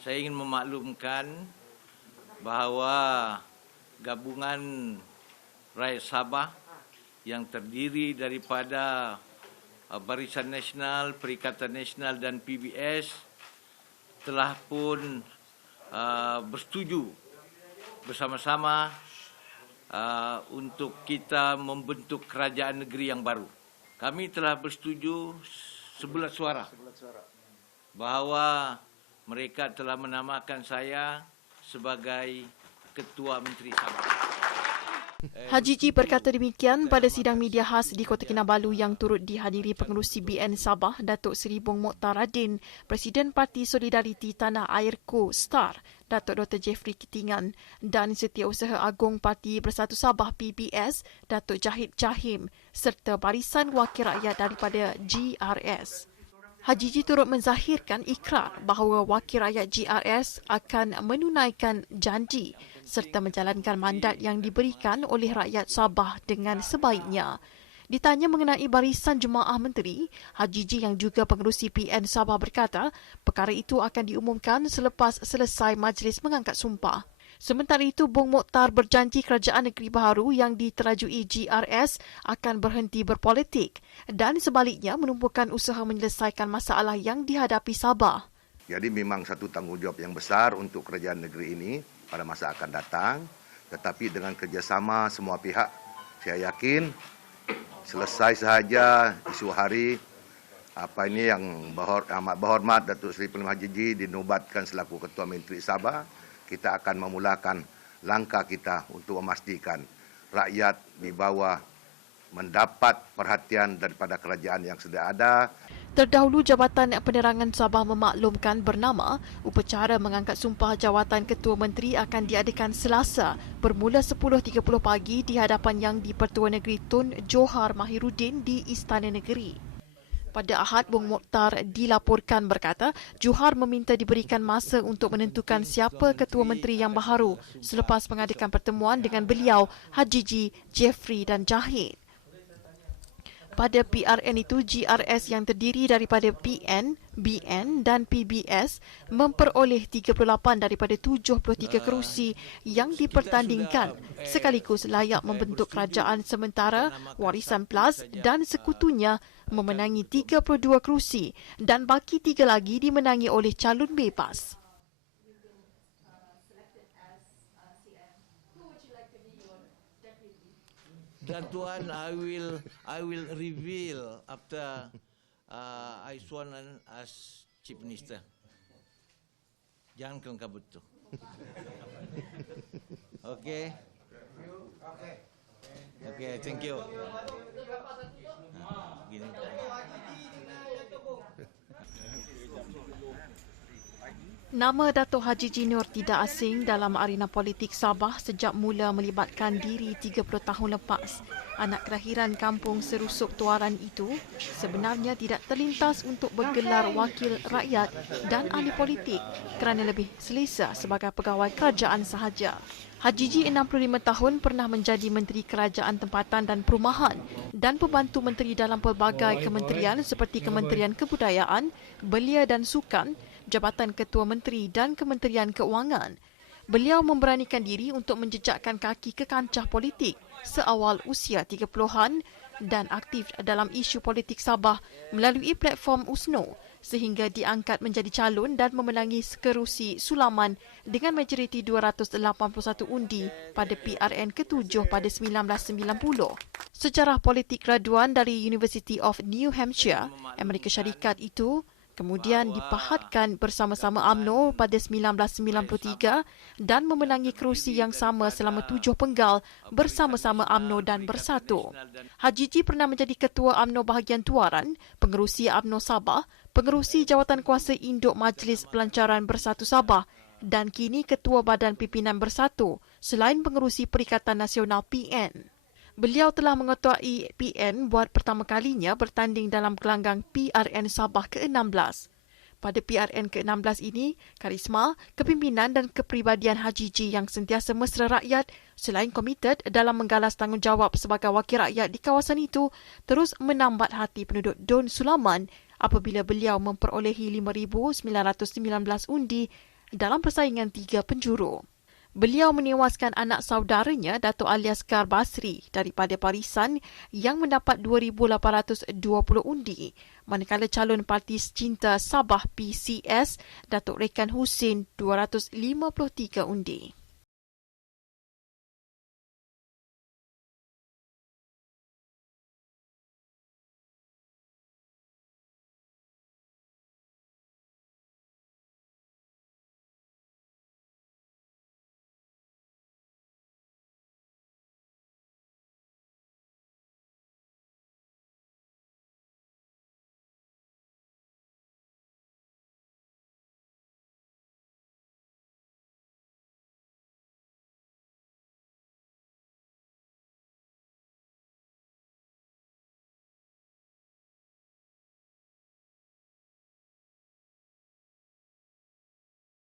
saya ingin memaklumkan bahawa gabungan rakyat Sabah yang terdiri daripada Barisan Nasional, Perikatan Nasional dan PBS telah pun bersetuju bersama-sama untuk kita membentuk kerajaan negeri yang baru. Kami telah bersetuju sebulat suara bahawa mereka telah menamakan saya sebagai Ketua Menteri Sabah. Haji G berkata demikian pada sidang media khas di Kota Kinabalu yang turut dihadiri pengerusi BN Sabah, Datuk Seri Bong Mokhtar Radin, Presiden Parti Solidariti Tanah Air Co-Star, Datuk Dr. Jeffrey Kitingan dan Setiausaha Agung Parti Bersatu Sabah PBS, Datuk Jahid Jahim serta Barisan Wakil Rakyat daripada GRS. Haji G turut menzahirkan ikrar bahawa Wakil Rakyat GRS akan menunaikan janji serta menjalankan mandat yang diberikan oleh rakyat Sabah dengan sebaiknya. Ditanya mengenai barisan jemaah menteri, Haji G yang juga pengerusi PN Sabah berkata perkara itu akan diumumkan selepas selesai majlis mengangkat sumpah. Sementara itu, Bong Mokhtar berjanji kerajaan negeri baharu yang diterajui GRS akan berhenti berpolitik dan sebaliknya menumpukan usaha menyelesaikan masalah yang dihadapi Sabah. Jadi memang satu tanggungjawab yang besar untuk kerajaan negeri ini pada masa akan datang, tetapi dengan kerjasama semua pihak, saya yakin selesai sahaja isu hari yang amat berhormat Datuk Seri Pelim Haji G dinobatkan selaku Ketua Menteri Sabah, kita akan memulakan langkah kita untuk memastikan rakyat di bawah mendapat perhatian daripada kerajaan yang sudah ada. Terdahulu, Jabatan Penerangan Sabah memaklumkan bernama upacara mengangkat sumpah jawatan Ketua Menteri akan diadakan Selasa bermula 10.30 pagi di hadapan Yang di-Pertua Negeri Tun Johar Mahiruddin di Istana Negeri. Pada Ahad, Bong Mokhtar dilaporkan berkata Johar meminta diberikan masa untuk menentukan siapa Ketua Menteri yang baharu selepas mengadakan pertemuan dengan beliau, Haji G, Jeffrey dan Jahid. Pada PRN itu, GRS yang terdiri daripada PN, BN dan PBS memperoleh 38 daripada 73 kerusi yang dipertandingkan sekaligus layak membentuk kerajaan sementara. Warisan Plus dan sekutunya memenangi 32 kerusi dan baki 3 lagi dimenangi oleh calon bebas. Dan Tuan, I will reveal after I sworn as Chief Minister. Jangan kelengkap betul. Okay. Okay, thank you. Gini. Nama Datuk Haji G Nur tidak asing dalam arena politik Sabah sejak mula melibatkan diri 30 tahun lepas. Anak kelahiran kampung Serusuk Tuaran itu sebenarnya tidak terlintas untuk bergelar wakil rakyat dan ahli politik kerana lebih selesa sebagai pegawai kerajaan sahaja. Haji G 65 tahun pernah menjadi Menteri Kerajaan Tempatan dan Perumahan dan pembantu menteri dalam pelbagai kementerian seperti Kementerian Kebudayaan, Belia dan Sukan, Jabatan Ketua Menteri dan Kementerian Keuangan. Beliau memberanikan diri untuk menjejakkan kaki ke kancah politik seawal usia 30-an dan aktif dalam isu politik Sabah melalui platform USNO sehingga diangkat menjadi calon dan memenangi kerusi Sulaman dengan majoriti 281 undi pada PRN ke-7 pada 1990. Sejarah politik graduan dari University of New Hampshire, Amerika Syarikat itu kemudian dipahatkan bersama-sama UMNO pada 1993 dan memenangi kerusi yang sama selama 7 penggal bersama-sama UMNO dan Bersatu. Haji G pernah menjadi Ketua UMNO Bahagian Tuaran, Pengerusi UMNO Sabah, Pengerusi Jawatan Kuasa Induk Majlis Pelancaran Bersatu Sabah dan kini Ketua Badan Pimpinan Bersatu selain Pengerusi Perikatan Nasional PN. Beliau telah mengetuai PN buat pertama kalinya bertanding dalam gelanggang PRN Sabah ke-16. Pada PRN ke-16 ini, karisma, kepimpinan dan kepribadian Haji G yang sentiasa mesra rakyat selain komited dalam menggalas tanggungjawab sebagai wakil rakyat di kawasan itu terus menambat hati penduduk Don Sulaman apabila beliau memperolehi 5,919 undi dalam persaingan 3 penjuru. Beliau menewaskan anak saudaranya, Dato' Ali Asgar Basri daripada Parisan yang mendapat 2,820 undi, manakala calon Parti Cinta Sabah PCS, Datuk Rekan Husin 253 undi.